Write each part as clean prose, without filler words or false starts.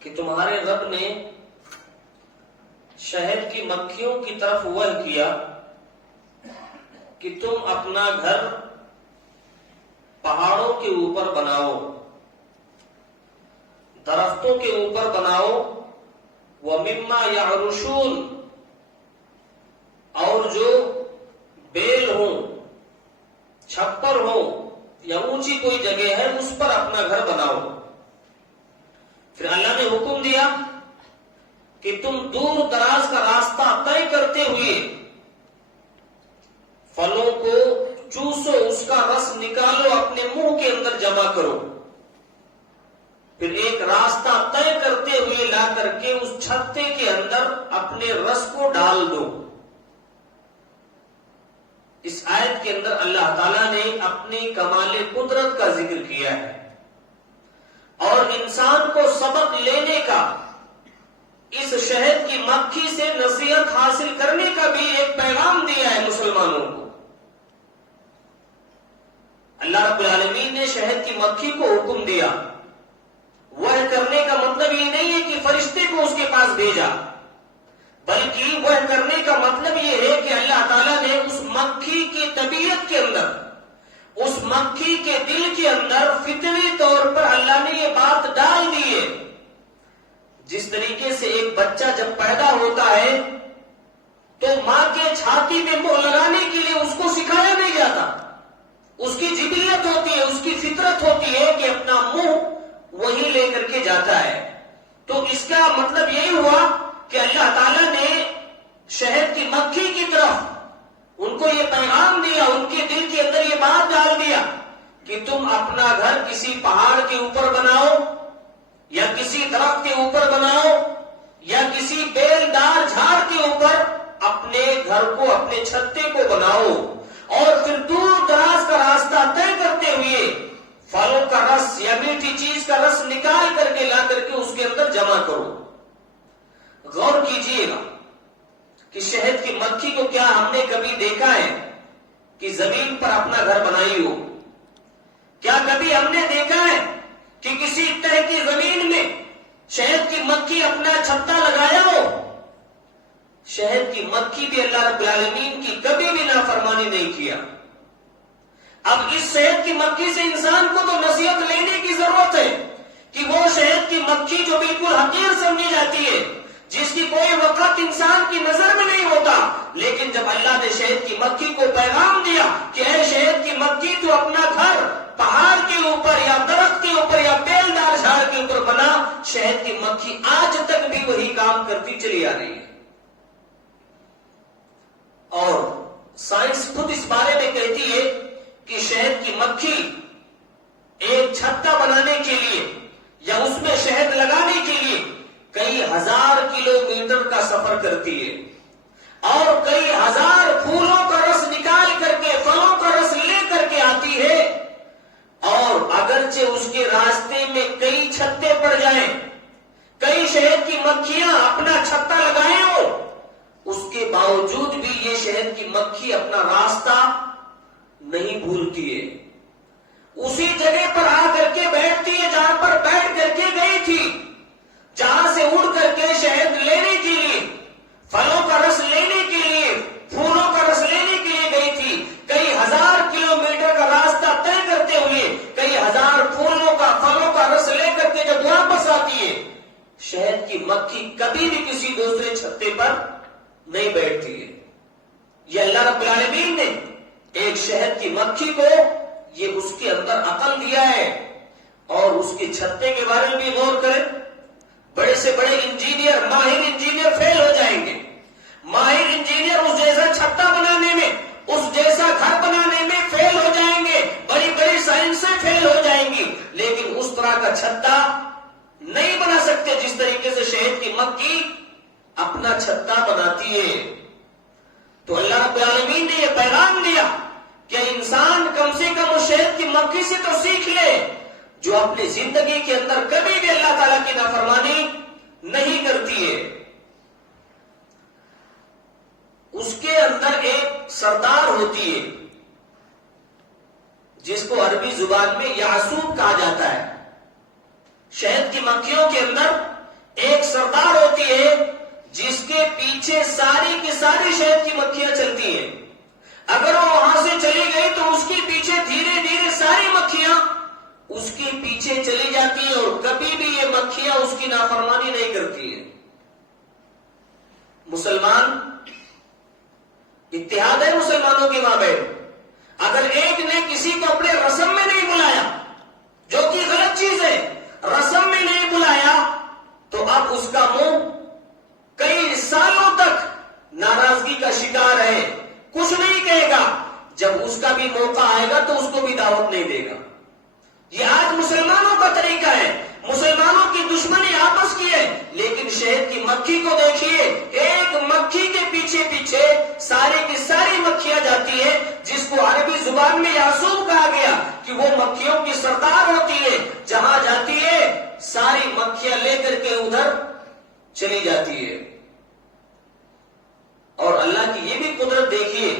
کہ تمہارے رب نے شہد کی مکھیوں کی طرف وحی کیا کہ تم اپنا گھر پہاڑوں کے اوپر بناؤ، درختوں کے اوپر بناؤ، وَمِمَّا يَعْرُشُونَ، اور جو بیل ہو، چھپر ہو یا اونچی کوئی جگہ ہے اس پر اپنا گھر بناؤ۔ پھر اللہ نے حکم دیا کہ تم دور دراز کا راستہ طے کرتے ہوئے پھلوں کو چوسو، اس کا رس نکالو، اپنے منہ کے اندر جمع کرو، پھر ایک راستہ طے کرتے ہوئے لا کر کے اس چھتے کے اندر اپنے رس کو ڈال دو۔ اس آیت کے اندر اللہ تعالیٰ نے اپنی کمال قدرت کا ذکر کیا ہے اور انسان کو سبق لینے کا، اس شہد کی مکھی سے نصیحت حاصل کرنے کا بھی ایک پیغام دیا ہے مسلمانوں کو۔ اللہ رب العالمین نے شہد کی مکھی کو حکم دیا، وہ کرنے کا مطلب یہ نہیں ہے کہ فرشتے کو اس کے پاس بھیجا، بلکہ وہ کرنے کا مطلب یہ ہے کہ اللہ تعالیٰ نے اس مکھی کی طبیعت کے اندر، اس مکھی کے دل کے اندر فطری طور پر اللہ نے یہ بات ڈال دی ہے۔ جس طریقے سے ایک بچہ جب پیدا ہوتا ہے تو ماں کے چھاتی میں منہ لگانے کے لیے اس کو سکھایا نہیں جاتا، اس کی جبلیت ہوتی ہے، اس کی فطرت ہوتی ہے کہ اپنا منہ وہی لے کر کے جاتا ہے۔ تو اس کا مطلب یہی ہوا کہ اللہ تعالیٰ نے شہد کی مکھی کی طرف ان کو یہ پیغام دیا، ان کے دل کے اندر یہ بات ڈال دیا کہ تم اپنا گھر کسی پہاڑ کے اوپر بناؤ یا کسی درخت کے اوپر بناؤ یا کسی بیل دار جھاڑ کے اوپر اپنے گھر کو، اپنے چھتے کو بناؤ، اور پھر دور دراز کا راستہ طے کرتے ہوئے پھلوں کا رس یا میٹھی چیز کا رس نکال کر کے لا کر کے اس کے اندر جمع کرو۔ غور کیجئے گا کہ شہد کی مکھی کو کیا ہم نے کبھی دیکھا ہے کہ زمین پر اپنا گھر بنائی ہو؟ کیا کبھی ہم نے دیکھا ہے کہ کسی تہ کی زمین میں شہد کی مکھی اپنا چھتا لگایا ہو؟ شہد کی مکھی بھی اللہ رب العالمین کی کبھی بھی نافرمانی نہیں کیا۔ اب اس شہد کی مکھی سے انسان کو تو نصیحت لینے کی ضرورت ہے کہ وہ شہد کی مکھی جو بالکل حقیر سمجھی جاتی ہے، جس کی کوئی وقت انسان کی نظر میں نہیں ہوتا، لیکن جب اللہ نے شہد کی مکھی کو پیغام دیا کہ اے شہد کی مکھی تو اپنا گھر پہاڑ کے اوپر یا درخت کے اوپر یا بیل دار جھاڑ کے اوپر بنا، شہد کی مکھی آج تک بھی وہی کام کرتی چلی آ رہی ہے۔ اور سائنس خود اس بارے میں کہتی ہے کہ شہد کی مکھی ایک چھتا بنانے کے لیے یا اس میں شہد لگانے کے لیے کئی ہزار کلومیٹر کا سفر کرتی ہے اور کئی ہزار پھولوں کا رس نکال کر کے، پھلوں کا رس لے کر کے آتی ہے، اور اگرچہ اس کے راستے میں کئی چھتے پڑ جائیں، کئی شہد کی مکھیاں اپنا چھتا لگائیں ہو، اس کے باوجود بھی یہ شہد کی مکھی اپنا راستہ نہیں بھولتی ہے، اسی جگہ پر آ کر کے بیٹھتی ہے جہاں پر بیٹھ کر کے گئی تھی، جہاں سے اڑ کر کے شہد لینے کے لیے، پھلوں کا رس لینے کے لیے، پھولوں کا رس لینے کے لیے گئی تھی۔ کئی ہزار کلومیٹر کا راستہ طے کرتے ہوئے، کئی ہزار پھولوں کا، پھلوں کا رس لے کر کے جب واپس آتی ہے، شہد کی مکھی کبھی بھی کسی دوسرے چھتے پر نہیں بیٹھتی ہے۔ یہ اللہ رب العالمین نے ایک شہد کی مکھی کو یہ اس کے اندر عقل دیا ہے، اور اس کے چھتے کے بارے میں بھی غور کریں۔ بڑے سے بڑے انجینئر، ماہر انجینئر فیل ہو جائیں گے، ماہر انجینئر اس جیسا چھتا بنانے میں، اس جیسا گھر بنانے میں فیل ہو جائیں گے، بڑی بڑی سائنسیں فیل ہو جائیں گی، لیکن اس طرح کا چھتا نہیں بنا سکتے جس طریقے سے شہد کی مکھی اپنا چھتا بناتی ہے۔ تو اللہ رب العالمین نے یہ پیغام دیا کہ انسان کم سے کم اس شہد کی مکھی سے تو سیکھ لے جو اپنی زندگی کے اندر کبھی بھی اللہ تعالیٰ کی نافرمانی نہیں کرتی ہے۔ اس کے اندر ایک سردار ہوتی ہے جس کو عربی زبان میں یعصوب کہا جاتا ہے۔ شہد کی مکھیوں کے اندر ایک سردار ہوتی ہے جس کے پیچھے ساری کی ساری شہد کی مکھیاں چلتی ہیں. اگر وہ وہاں سے چلی گئی تو اس کے پیچھے دھیرے دھیرے ساری مکھیاں اس کے پیچھے چلی جاتی ہیں اور کبھی بھی یہ مکھیاں اس کی نافرمانی نہیں کرتی ہیں. مسلمان اتحاد ہے مسلمانوں کے مابین. اگر ایک نے کسی کو اپنے رسم میں نہیں بلایا جو کہ غلط چیز ہے، رسم میں نہیں بلایا تو اب اس کا منہ کئی سالوں تک ناراضگی کا شکار ہے، کچھ نہیں کہے گا. جب اس کا بھی موقع آئے گا تو اس کو بھی دعوت نہیں دے گا. یہ آج مسلمانوں کا طریقہ ہے. مسلمانوں کی دشمنی آپس کی ہے، لیکن شہد کی مکھی کو دیکھیے، ایک مکھی کے پیچھے پیچھے ساری کی ساری مکھیاں جاتی ہیں، جس کو عربی زبان میں یاسوب کہا گیا کہ وہ مکھیوں کی سردار ہوتی ہے. جہاں جاتی ہے ساری مکھیاں لے کر کے ادھر چلی جاتی ہے. اور اللہ کی یہ بھی قدرت دیکھیے،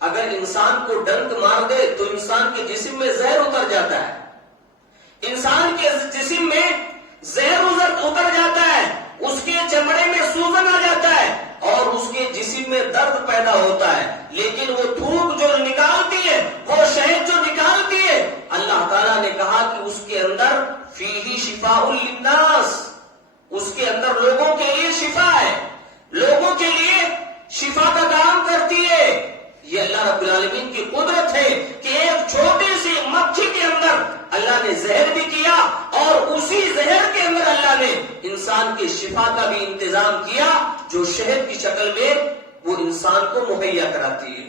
اگر انسان کو ڈنک مار دے تو انسان کے جسم میں زہر اتر جاتا ہے. انسان کے جسم میں زہر اتر جاتا ہے، اس کے چمڑے میں سوجن آ جاتا ہے اور اس کے جسم میں درد پیدا ہوتا ہے. لیکن وہ تھوک جو نکالتی ہے، وہ شہد جو نکالتی ہے، اللہ تعالیٰ نے کہا کہ اس کے اندر فیہ شفاء للناس، اس کے اندر لوگوں کے لیے شفا ہے، لوگوں کے لیے شفا کا کام کرتی ہے. یہ اللہ رب العالمین کی قدرت ہے کہ ایک چھوٹی سی مکھی کے اندر اللہ نے زہر بھی کیا اور اسی زہر کے اندر اللہ نے انسان کی شفا کا بھی انتظام کیا جو شہد کی شکل میں وہ انسان کو مہیا کراتی ہے.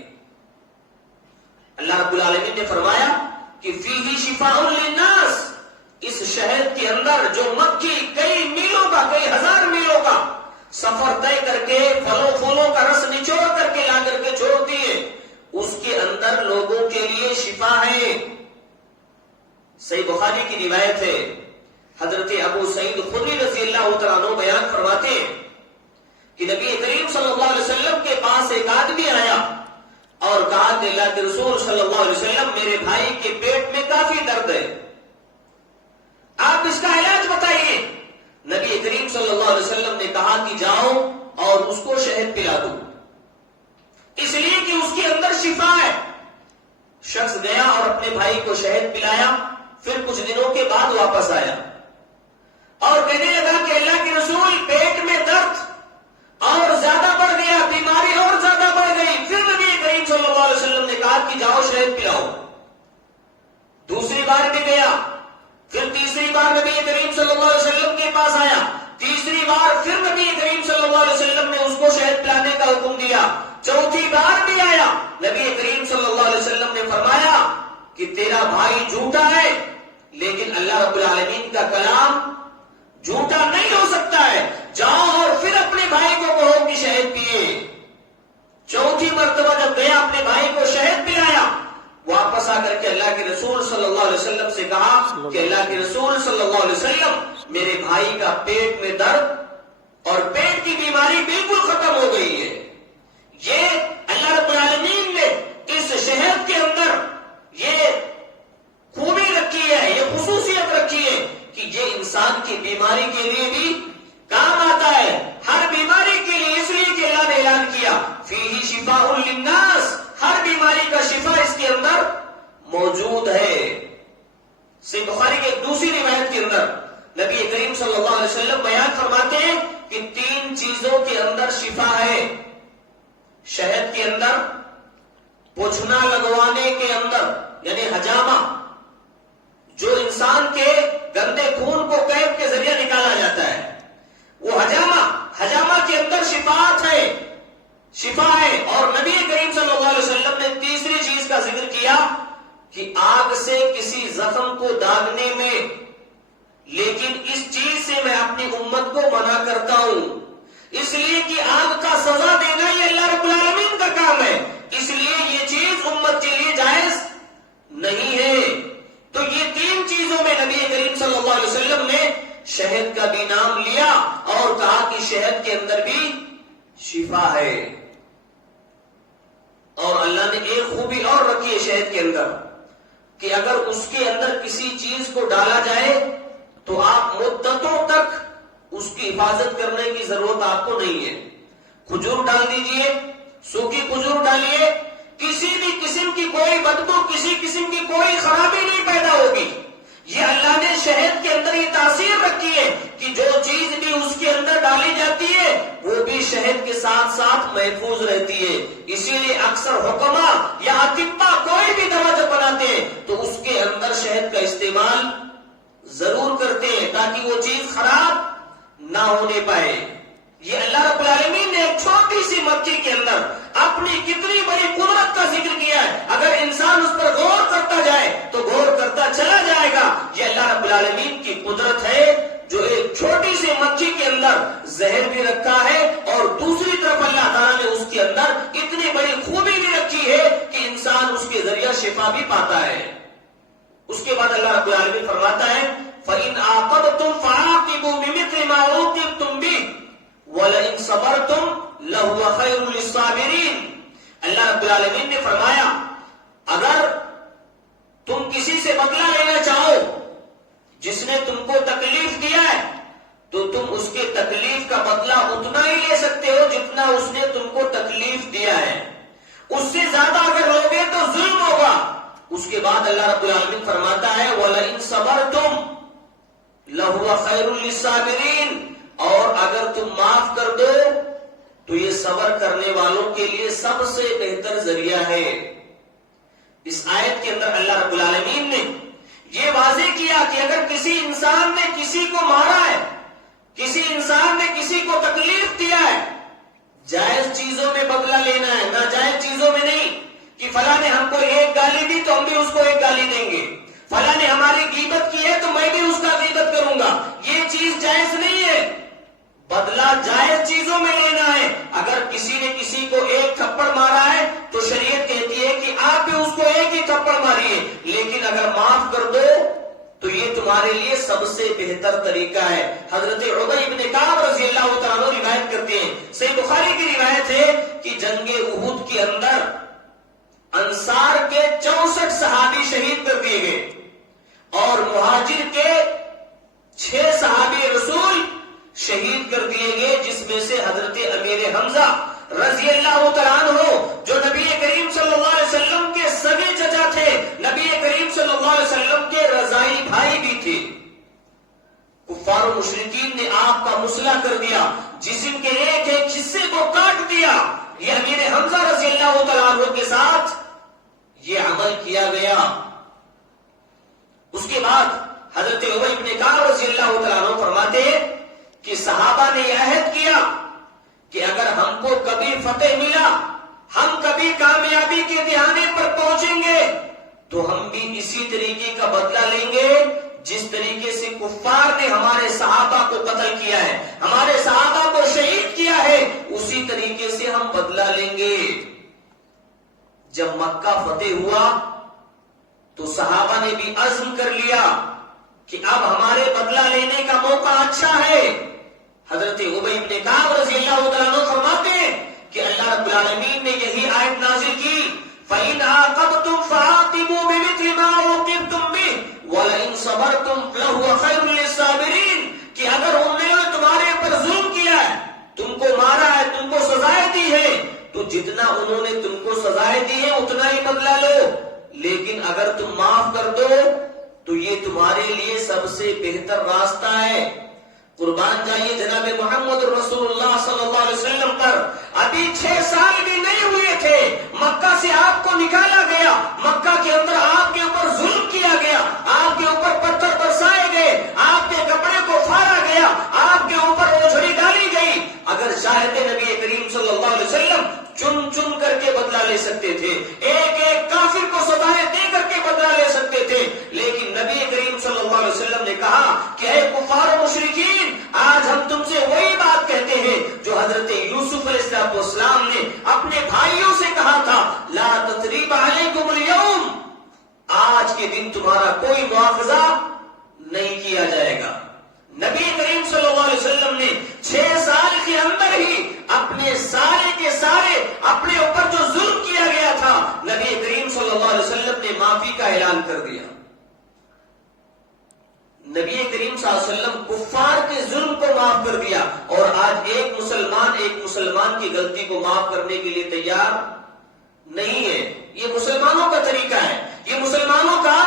اللہ رب العالمین نے فرمایا کہ فیہ شفاء للناس، اس شہد کے اندر جو مکھی کئی میلوں کا، کئی ہزار میلوں کا سفر طے کر کے پھلوں پھولوں کا رس نچوڑ کر کے لا کر کے چھوڑتی ہے، اس کے اندر لوگوں کے لیے شفا ہے. صحیح بخاری کی روایت ہے، حضرت ابو سعید خدری رضی اللہ تعالیٰ عنہ بیان فرماتے ہیں کہ نبی کریم صلی اللہ علیہ وسلم کے پاس ایک آدمی آیا اور کہا کہ اللہ کے رسول صلی اللہ علیہ وسلم، میرے بھائی کے پیٹ میں کافی درد ہے، آپ اس کا علاج بتائیے. نبی کریم صلی اللہ علیہ وسلم نے کہا کہ جاؤ اور اس کو شہد پلا دو، اس لیے کہ اس کے اندر شفا ہے. شخص گیا اور اپنے بھائی کو شہد پلایا، پھر کچھ دنوں کے بعد واپس آیا اور کہنے لگا کہ اللہ کے رسول، پیٹ میں درد اور زیادہ بڑھ گیا، بیماری اور زیادہ بڑھ گئی. پھر نبی کریم صلی اللہ علیہ وسلم نے کہا کہ جاؤ شہد پلاؤ. دوسری بار بھی گیا، پھر تیسری بار نبی کریم صلی اللہ علیہ وسلم کے پاس آیا، تیسری بار پھر نبی کریم صلی اللہ علیہ وسلم نے اس کو شہد پلانے کا حکم دیا. چوتھی بار بھی آیا، نبی کریم صلی اللہ علیہ وسلم نے فرمایا کہ تیرا بھائی جھوٹا ہے، لیکن اللہ رب العالمین کا کلام جھوٹا نہیں ہو سکتا ہے. جاؤ اور پھر اپنے بھائی کو کہو کہ شہد پیے. چوتھی مرتبہ جب گیا، اپنے بھائی کو شہد پلایا، واپس آ کر کے اللہ کے رسول صلی اللہ علیہ وسلم سے کہا کہ اللہ کے رسول صلی اللہ علیہ وسلم، میرے بھائی کا پیٹ میں درد اور پیٹ کی بیماری بالکل ختم ہو گئی ہے. یہ اللہ رب العالمین نے اس شہد کے اندر یہ خوبی رکھی ہے، یہ خصوصیت رکھی ہے کہ یہ انسان کی بیماری کے لیے بھی کام آتا ہے، ہر بیماری کے لیے. اس لیے کہ اللہ نے اعلان کیا فیہ شفاء للناس، ہر بیماری کا شفا اس کے اندر موجود ہے. صحیح بخاری کی ایک دوسری روایت کے اندر نبی کریم صلی اللہ علیہ وسلم بیان فرماتے ہیں کہ 3 چیزوں کے اندر شفا ہے. شہد کے اندر، پوچھنا لگوانے کے اندر یعنی حجامہ، جو انسان کے گندے خون کو قیب کے ذریعے نکالا جاتا ہے، وہ حجامہ کے اندر شفاعت ہے، شفا ہے. اور نبی کریم صلی اللہ علیہ وسلم نے تیسری چیز کا ذکر کیا کہ آگ سے کسی زخم کو داغنے میں، لیکن اس چیز سے میں اپنی امت کو منع کرتا ہوں، اس لیے کہ آگ کا سزا دینا یہ اللہ رب العالمین کا کام ہے، اس لیے یہ چیز امت کے لیے جائز نہیں ہے. تو یہ 3 چیزوں میں نبی کریم صلی اللہ علیہ وسلم نے شہد کا بھی نام لیا اور کہا کہ شہد کے اندر بھی شفا ہے. اور اللہ نے ایک خوبی اور رکھی ہے شہد کے اندر کہ اگر اس کے اندر کسی چیز کو ڈالا جائے تو آپ مدتوں تک حفاظت کرنے کی ضرورت آپ کو نہیں ہے. کھجور ڈال دیجئے، سوکھی کھجور ڈالیے، کسی بھی قسم کی کوئی بدبو، کسی قسم کی کوئی خرابی نہیں پیدا ہوگی. یہ اللہ نے شہد کے اندر یہ تاثیر رکھی ہے کہ جو چیز بھی اس کے اندر ڈالی جاتی ہے وہ بھی شہد کے ساتھ ساتھ محفوظ رہتی ہے. اسی لیے اکثر حکما یا اطباء کوئی بھی دوا جب بناتے ہیں تو اس کے اندر شہد کا استعمال ضرور کرتے ہیں تاکہ وہ چیز خراب نہ ہونے پائے. یہ اللہ رب العالمین نے ایک چھوٹی سی مکھی کے اندر اپنی کتنی بڑی قدرت کا ذکر کیا ہے. اگر انسان اس پر غور کرتا جائے تو غور کرتا چلا جائے گا. یہ اللہ رب العالمین کی قدرت ہے جو ایک چھوٹی سی مکھی کے اندر زہر بھی رکھا ہے اور دوسری طرف اللہ تعالیٰ نے اس کے اندر اتنی بڑی خوبی بھی رکھی ہے کہ انسان اس کے ذریعہ شفا بھی پاتا ہے. اس کے بعد اللہ رب العالمین فرماتا ہے فَإِنْ عَاقَبْتُمْ فَعَاقِبُوا بِمِثْلِ مَا عُوقِبْتُمْ بِهِ وَلَئِنْ صَبَرْتُمْ لَهُوَ خَيْرٌ لِلصَّابِرِينَ. اللہ رب العالمین نے فرمایا اگر تم کسی سے بدلہ لینا چاہو جس نے تم کو تکلیف دیا ہے تو تم اس کے تکلیف کا بدلہ اتنا ہی لے سکتے ہو جتنا اس نے تم کو تکلیف دیا ہے. اس سے زیادہ اگر لوگے تو ظلم ہوگا. اس کے بعد اللہ رب العالمین فرماتا ہے وَلَئِنْ صَبَرْتُمْ لَهُوَ خَيْرٌ لِلصَّابِرِينَ. اور اگر تم معاف کر دو تو یہ صبر کرنے والوں کے لیے سب سے بہتر ذریعہ ہے. اس آیت کے اندر اللہ رب العالمین نے یہ واضح کیا کہ اگر کسی انسان نے کسی کو مارا ہے، کسی انسان نے کسی کو تکلیف دیا ہے، جائز چیزوں میں بدلہ لینا ہے، ناجائز چیزوں میں نہیں کہ فلاں نے ہم کو ایک گالی دی تو ہم بھی اس کو ایک گالی دیں گے، فلاں نے ہماری غیبت کی ہے تو میں بھی اس کا غیبت کروں گا. یہ چیز جائز نہیں ہے. بدلہ جائز چیزوں میں لینا ہے. اگر کسی نے کسی کو ایک تھپڑ مارا ہے تو شریعت کہتی ہے کہ آپ بھی اس کو ایک ہی تھپڑ ماریے، لیکن اگر معاف کر دو تو یہ تمہارے لیے سب سے بہتر طریقہ ہے. حضرت عبی بن کعب رضی اللہ تعالیٰ عنہ روایت کرتے ہیں، صحیح بخاری کی روایت ہے کہ جنگ احد کے اندر انصار کے 64 صحابی شہید کر دیے گئے اور مہاجر کے 6 صحابی رسول شہید کر دیے گئے، جس میں سے حضرت امیر حمزہ رضی اللہ تعالیٰ عنہ جو نبی کریم صلی اللہ علیہ وسلم کے سگے چچا تھے، نبی کریم صلی اللہ علیہ وسلم کے رضائی بھائی بھی تھے. کفار و مشرکین نے آپ کا مسلح کر دیا، جسم کے ایک ایک حصے کو کاٹ دیا. یہ امیر حمزہ رضی اللہ تعالیٰ عنہ کے ساتھ یہ عمل کیا گیا. اس کے بعد حضرت عبی بن کعب رضی اللہ تعالیٰ عنہ فرماتے ہیں کہ صحابہ نے یہ عہد کیا کہ اگر ہم کو کبھی فتح ملا، ہم کبھی کامیابی کے دہانے پر پہنچیں گے تو ہم بھی اسی طریقے کا بدلہ لیں گے جس طریقے سے کفار نے ہمارے صحابہ کو قتل کیا ہے، ہمارے صحابہ کو شہید کیا ہے، اسی طریقے سے ہم بدلہ لیں گے. جب مکہ فتح ہوا تو صحابہ نے بھی عزم کر لیا کہ اب ہمارے بدلہ لینے کا موقع اچھا ہے. حضرت عبی بن کعب رضی اللہ تعالیٰ عنہ فرماتے ہیں کہ اللہ رب العالمین نے یہی آیت نازل کی فَإِنْ عَاقَبْتُمْ فَعَاقِبُوا بِمِثْلِ مَا عُوقِبْتُمْ بِهِ وَلَئِنْ صَبَرْتُمْ لَهُوَ خَيْرٌ لِلصَّابِرِينَ. کہ اگر انہوں نے تمہارے پر ظلم کیا ہے، تم کو مارا ہے، تم کو سزائیں دی ہے، تو جتنا انہوں نے تم کو سزائیں دی ہے اتنا ہی بدلہ لو. لیکن اگر تم معاف کر دو تو یہ تمہارے لیے سب سے بہتر راستہ ہے. قربان جائیے جناب محمد رسول اللہ صلی اللہ علیہ وسلم پر ابھی 6 سال بھی نہیں ہوئے تھے، مکہ سے آپ کو نکالا گیا، مکہ کے اندر آپ کے اوپر ظلم کیا گیا، آپ کے اوپر پتھر برسائے گئے، آپ کے کپڑے کو پھاڑا گیا، آپ کے اوپر اوجھڑی ڈالی گئی. اگر چاہتے نبی کریم صلی اللہ علیہ وسلم چن چن کر کے بدلہ لے سکتے تھے، ایک ایک کافر کو سزائیں دے کر کے بدلہ لے سکتے تھے، لیکن نبی کریم صلی اللہ علیہ وسلم نے کہا کہ اے کفار و مشرکین، آج ہم تم سے وہی بات کہتے ہیں جو حضرت یوسف علیہ السلام نے اپنے بھائیوں سے کہا تھا لا تثریب علیکم اليوم. آج کے دن تمہارا کوئی مواخذہ نہیں کیا جائے گا. نبی کریم صلی اللہ علیہ وسلم نے 6 سال کے اندر ہی اپنے سارے کے سارے اپنے اوپر جو ظلم کیا گیا تھا، نبی کریم صلی اللہ علیہ وسلم نے معافی کا اعلان کر دیا. نبی کریم صلی اللہ علیہ وسلم کفار کے ظلم کو معاف کر دیا، اور آج ایک مسلمان کی غلطی کو معاف کرنے کے لیے تیار نہیں ہے۔ یہ مسلمانوں کا طریقہ ہے، یہ مسلمانوں کا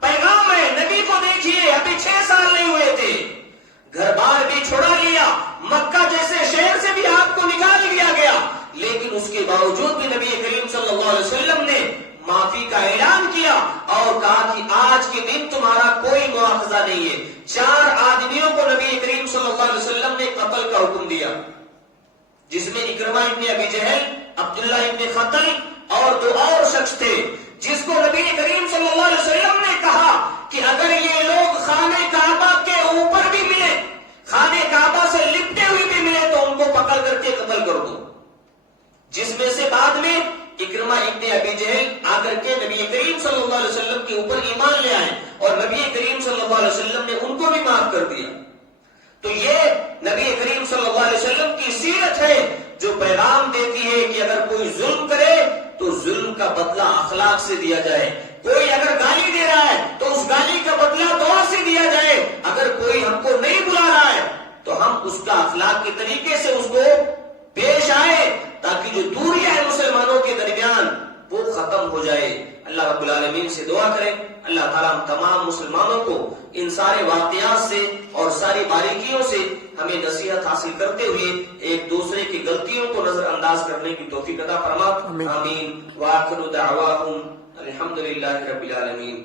پیغام ہے۔ نبی کو دیکھیے، ابھی 6 سال نہیں ہوئے تھے، گھر بار بھی چھوڑا لیا، مکہ جیسے شہر سے بھی آپ کو نکال دیا گیا، لیکن اس کے باوجود بھی نبی کریم صلی اللہ علیہ وسلم نے معافی کا اعلان کیا اور کہا کہ آج کے دن تمہارا کوئی مواخذہ نہیں ہے۔ 4 آدمیوں کو نبی کریم صلی اللہ علیہ وسلم نے قتل کا حکم دیا، جس میں اکرمہ ابن ابی جہل، عبداللہ ابن خطل اور 2 اور شخص تھے، جس کو نبی کریم صلی اللہ علیہ وسلم نے کہا کہ اگر یہ لوگ خانہ کعبہ کے اوپر بھی ملے، خانہ کعبہ سے لپٹے ہوئے بھی ملے، تو ان کو پکڑ کر کے قتل کر دو۔ جس میں سے بعد میں اکرمہ ابن ابی جہل آ کر کے نبی کریم صلی اللہ علیہ وسلم کے اوپر ایمان لے آئے، اور نبی کریم صلی اللہ علیہ وسلم نے ان کو بھی معاف کر دیا۔ تو یہ نبی کریم صلی اللہ علیہ وسلم کی سیرت ہے، جو پیغام دیتی ہے کہ اگر کوئی ظلم کرے تو ظلم کا بدلہ اخلاق سے دیا جائے، کوئی اگر گالی دے رہا ہے تو اس گالی کا بدلہ دعا سے دیا جائے، اگر کوئی ہم کو نہیں بلا رہا ہے تو ہم اس کا اخلاق کے طریقے سے اس کو پیش آئے، تاکہ جو دوریاں ہیں مسلمانوں کے درمیان وہ ختم ہو جائے۔ اللہ رب العالمین سے دعا کریں، اللہ تعالیٰ ہم تمام مسلمانوں کو ان سارے واقعات سے اور ساری باریکیوں سے ہمیں نصیحت حاصل کرتے ہوئے ایک دوسرے کی غلطیوں کو نظر انداز کرنے کی توفیق عطا فرما۔ آمین۔ وآخر دعواہم الحمدللہ رب العالمین۔